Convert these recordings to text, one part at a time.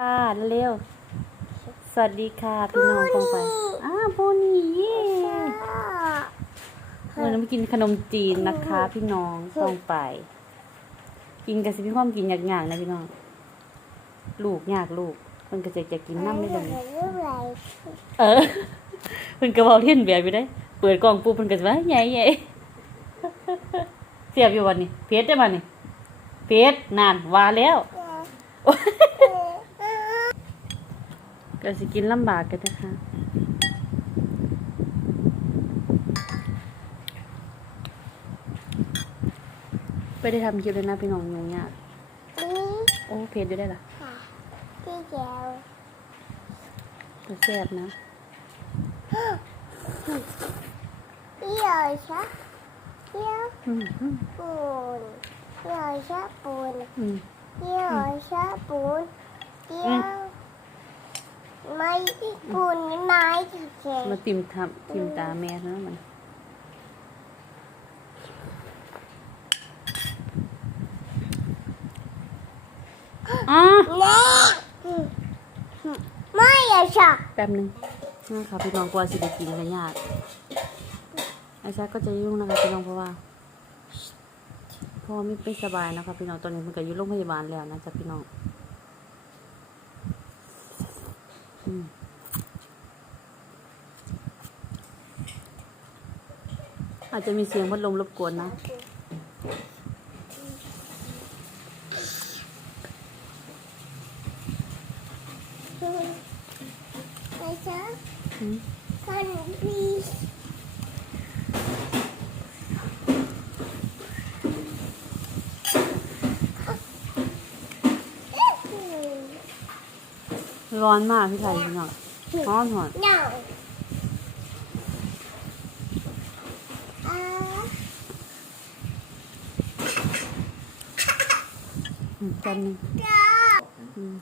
ค่ะเร็วๆสวัสดีค่ะ พี่น้องกองไปอ้าวโบนี่เย่วันนี้มากินขนมจีนนะคะ พี่น้องกองไป กินกันสิพี่ความกินยากๆนะพี่น้อง ลูกยากลูกเพิ่นก็จะจะกินน้ำไม่ได้เออเพิ่นก็บอกเทียนแบบอยู่ได้ เปิดกล่องปุ๊บเพิ่นก็จะว่าใหญ่ใหญ่เสียบอยู่วันนี้เพชรได้มานี่เพชรนานว่าแล้ว ก็สิกินลำบากกันนะคะไปได้ทำคลิปเลยนะพี่น้องอย่างเงี้ยากโอ้เพจอยู่ได้ล่ะที่เดียวแต่แซ่บนะเที่ยวชะเที่ยวอืมอืมปูนเที่ยวชะปูนอืมเที่ยวชะปูนเที่ยวไม่ ปูนไม้ที่เดียวมาติมทำติมตาแม่นะมันอ๋อแน่ไม่อะชะแป๊บหนึงนะคะพี่น้องกลัวสิได้กินกันยากไอ้ชักก็จะยุ่งนะคะพี่น้องเพราะว่าพ่อไม่ไม่สบายนะคะพี่น้องตอนนี้มันก็อยู่โรงพยาบาลแล้วนะจ๊ะพี่น้อง อืมอาจจะมีเสียงพัดลมรบกวนนะไอ้ชะอืม กันพี่ ร้อนมากพี่ไทยพี่น้องร้อนหอน No. อ่าอืมแป๊บหนึงจ้าอืม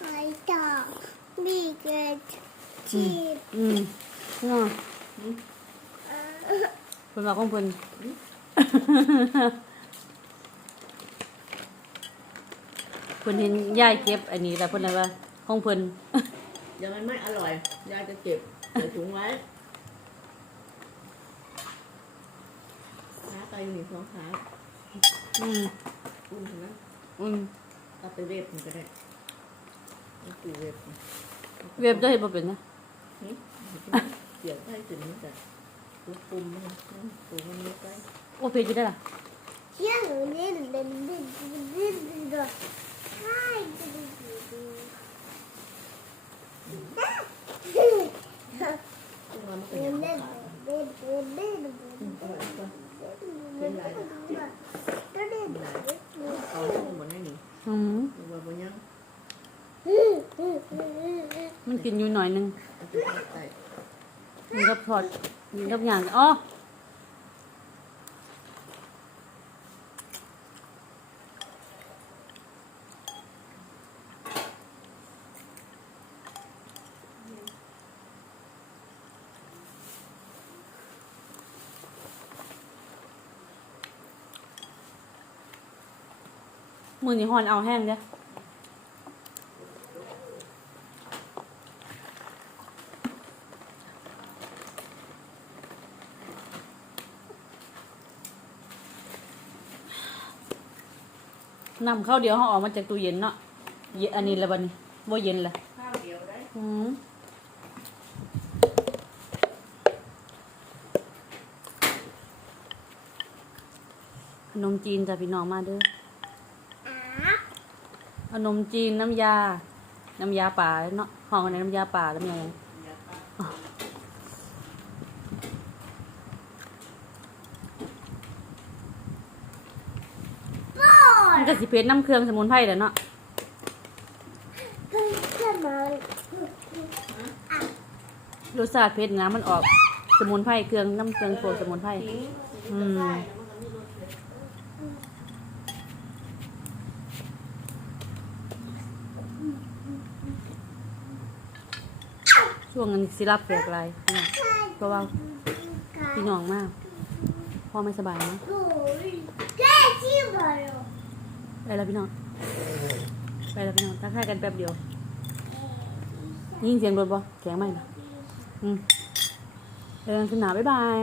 ไอ้ต่อมีเกิดชีพอืมพี่น้องอ่าเพิ่นว่าของเพิ่น เพิ่นเห็นยายเก็บอันนี้แล้วเพิ่นเลยว่าของเพิ่น ยังมันไม่อร่อย ยายจะเก็บใส่ถุงไว้ขาไปหนึ่งสองขาอืมอุ้มนะอืมเอาไปเวฟมันก็ได้เอาไปเวฟมันเว็บได้บ่เป็นนะนี่เสียบได้ถึงนี้แต่ปุ๊บปุ่มมันปุ่มมันไม่ไปโอ้เพจอยู่ได้ล่ะเชี่ยงเล่นเล่นเล่นเล่นเล่นเล่นใช่เล่นเล่นเล่นซึ่งมันก็เล่ยังนไม่เล่นขาดเล่นเล่นเล่นอืมเอาไว้ก่อนเล่นเล่นเล่นเอาให้มันหมดให้หนิอื มดูว่าบนยังมันกินอยู่หน่อยหนึงเอาไปใส่มันก็พอดมันก็อย่างอ๋อ มือนี่หอนเอาแห้งเด้อนำเข้าวเดียวเขาออกมาจากตู้เย็นเนาะเยอันนี้แล้วบัดนี้บ่เย็นละข้าวเดียวได้อืมขนมจีนจ้ะพี่น้องมาเด้ออ่า ขนมจีนน้ำยา น้ำยาป่าเนาะห้องอันนี้น้ำยาป่าแล้วมันยังมันก็สิเพชรน้ำเครื่องสมุนไพรแหละเนาะรสชาติเพชรนะมันออกสมุนไพรเครื่องน้ำเครื่องโปรสมุนไพรอืม ช่วงนั้นสิรับแขกหลายเพราะว่าพี่น้องมาก พ่อไม่สบายนะไปแล้วพี่น้อง ไปแล้วพี่น้องทักทายกันแป๊บเดียว ยิงเสียงรถบ่แข็งไหมนะอืมเดินขึ้นหนบ๊ายบาย